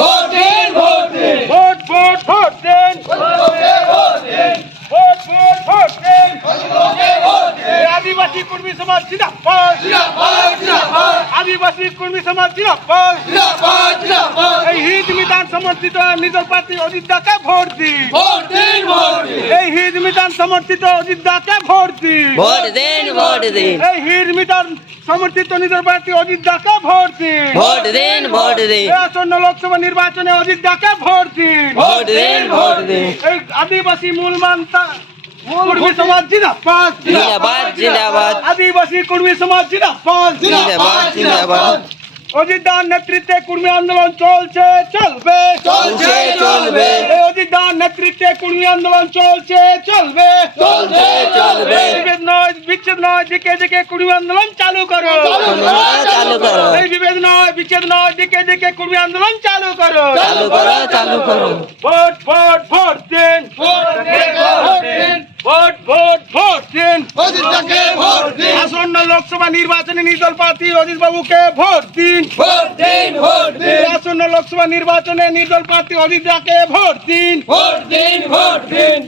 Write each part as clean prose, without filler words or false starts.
vote দিন vote দিন vote vote vote দিন লোকে ভোট দিন ভোট ভোট ভোট দিন লোকে ভোট দিন আদিবাসী কর্মী সমাজ জিন্দাবাদ জিন্দাবাদ জিন্দাবাদ আদিবাসী কর্মী সমাজ জিন্দাবাদ জিন্দাবাদ জিন্দাবাদ এই হিত মিতান সমর্থিত নিজের প্রার্থী অজিত দাকে ভোট দিন ভোট দিন ভোট দিন এই হিত মিতান সমর্থিত অজিত দাকে ভোট দিন ভোট দিন ভোট দিন এই হিত মিতান সমর্থিত নিজের প্রার্থী অজিত দাকে ভোট দিন ভোট দিন ভোট দিন এই আসন্ন লোকসভা নির্বাচনে অজিত দাকে ভোট দিন ভোট দিন ভোট দিন এই আদিবাসী মূল মানতা কর্মী সমাজ জিন্দাবাদ জিন্দাবাদ জিন্দাবাদ আদিবাসী কর্মী সমাজ জিন্দাবাদ জিন্দাবাদ জিন্দাবাদ অজিত দার নেতৃত্বে কর্মী আন্দোলন চলছে চলবে চলছে চলবে এই অজিত দার নেতৃত্বে কর্মী আন্দোলন চলছে চলবে চলছে চলবে বিভেদ নয় বিচ্ছেদ নয় দিকে দিকে কর্মী আন্দোলন চালু করো চালু করো এই বিভেদ নয় বিচ্ছেদ নয় দিকে দিকে কর্মী আন্দোলন চালু করো চালু করো চালু করো ভোট ভোট ভোট দিন ভোট দিন ভোট ভোট ভোট দিন অজিতকে ভোট দিন আসন্ন লোকসভা নির্বাচনে নির্দল প্রার্থী অজিত বাবুকে ভোট দিন ভোট দিন ভোট দিন আসন্ন লোকসভা নির্বাচনে নির্দল প্রার্থী অজিত দাকে ভোট দিন ভোট দিন ভোট দিন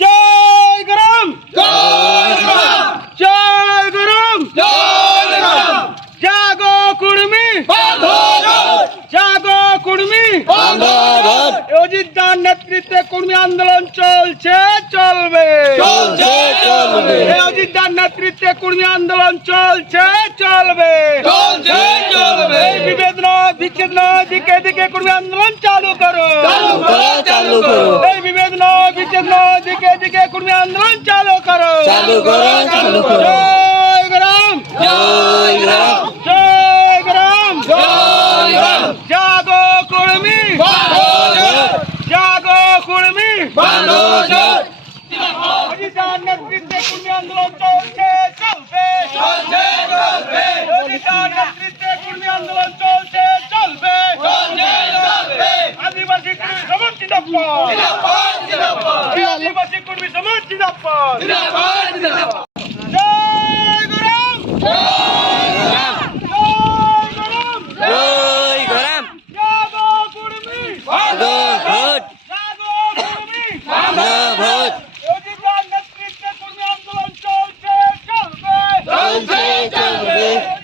জয় গরম জয় রাম জয় গরম জয় রাম জাগো কুর্মী বাঁধো জোট জাগো কুর্মী বাঁধো জোট অজিত দার নেতৃত্বে কর্মী আন্দোলন চলছে চলবে চলছে চলবে এই অজিত দার নেতৃত্বে কর্মী আন্দোলন চলছে চলবে চলছে চলবে এই বিভেদ নয় বিচ্ছেদ নয় দিকে দিকে কর্মী আন্দোলন চালু করো চালু করো চালু করো এই বিভেদ নয় বিচ্ছেদ নয় দিকে দিকে কর্মী আন্দোলন চালু করো চালু করো চালু করো জয় গ্রাম জয় রাম জয় গ্রাম জয় রাম জাগো কর্মী বাঁধো জোট জাগো কর্মী বাঁধো জোট অজিত দার নেতৃত্বে কর্মী আন্দোলন চলছে চলবে চলছে চলবে অজিত দার নেতৃত্বে কর্মী আন্দোলন চলছে চলবে চলছে চলবে আদিবাসী কর্মী সমাজ জিন্দাবাদ জিন্দাবাদ জিন্দাবাদ এই আদিবাসী কর্মী সমাজ জিন্দাবাদ জিন্দাবাদ জিন্দাবাদ জয় গরম জয় রাম জয় গরম জয় গরম জাগো কর্মী বাঁধো ভোট জাগো কর্মী বাঁধো ভোট অজিত দার নেতৃত্বে কর্মী আন্দোলন চলছে চলবে চলছে চলবে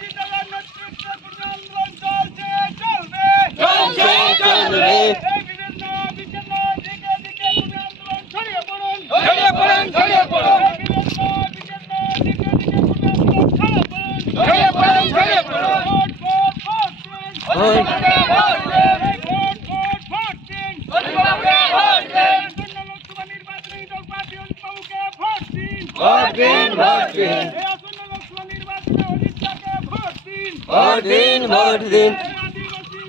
অজিত দার নেতৃত্বে কর্মী আন্দোলন চলছে চলবে চলছে চলবে এই বিভিন্ন বিচ্ছিন্ন দিকে দিকে কর্মী আন্দোলন ছড়িয়ে পড়ুন ছড়িয়ে পড়ুন ছড়িয়ে পড়ুন এই বিভিন্ন বিচ্ছিন্ন দিকে দিকে কর্মী আন্দোলন ছড়িয়ে পড়ুন ছড়িয়ে পড়ুন ছড়িয়ে পড়ুন ভোট ভোট ভোট দিন অজিতকে ভোট দিন এই ভোট ভোট ভোট দিন অজিতকে ভোট দিন আসন্ন লোকসভা নির্বাচনে নির্দল প্রার্থী অজিত বাবুকে ভোট দিন ভোট দিন ভোট দিন এই আসন্ন লোকসভা নির্বাচনে অজিত দাকে ভোট দিন ভোট দিন ভোট দিন এই আদিবাসী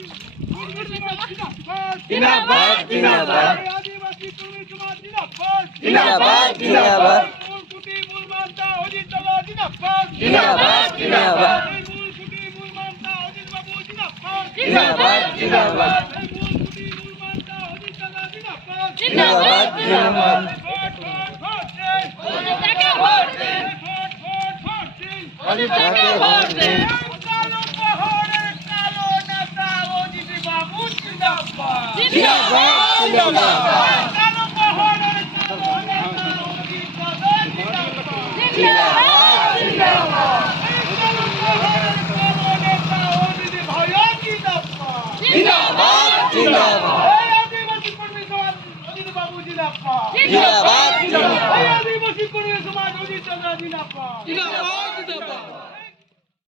কর্মী সমাজ জিন্দাবাদ জিন্দাবাদ জিন্দাবাদ এই আদিবাসী কর্মী সমাজ জিন্দাবাদ জিন্দাবাদ জিন্দাবাদ মূল কুটি মূল মানতা অজিত দাদা জিন্দাবাদ জিন্দাবাদ জিন্দাবাদ এই মূল কুটি মূল মানতা অজিত বাবু জিন্দাবাদ জিন্দাবাদ জিন্দাবাদ এই মূল কুটি মূল মানতা অজিত দাদা জিন্দাবাদ জিন্দাবাদ জিন্দাবাদ ভোট ভোট ভোট দিন অজিতকে ভোট দিন ভোট ভোট ভোট দিন অজিতকে ভোট দিন কালো পাহাড়ের কালো নেতা অজিত বাবু জিন্দাবাদ জিন্দাবাদ জিন্দাবাদ কালো পাহাড়ের কালো নেতা অজিত দাদা জিন্দাবাদ জিন্দাবাদ জিন্দাবাদ এই কালো পাহাড়ের কালো নেতা অজিত ভাইয়া জিন্দাবাদ জিন্দাবাদ জিন্দাবাদ এই আদিবাসী কর্মী সমাজ অজিত বাবু জিন্দাবাদ জিন্দাবাদ জিন্দাবাদ এই আদিবাসী কর্মী সমাজ অজিত দাদা জিন্দাবাদ জিন্দাবাদ জিন্দাবাদ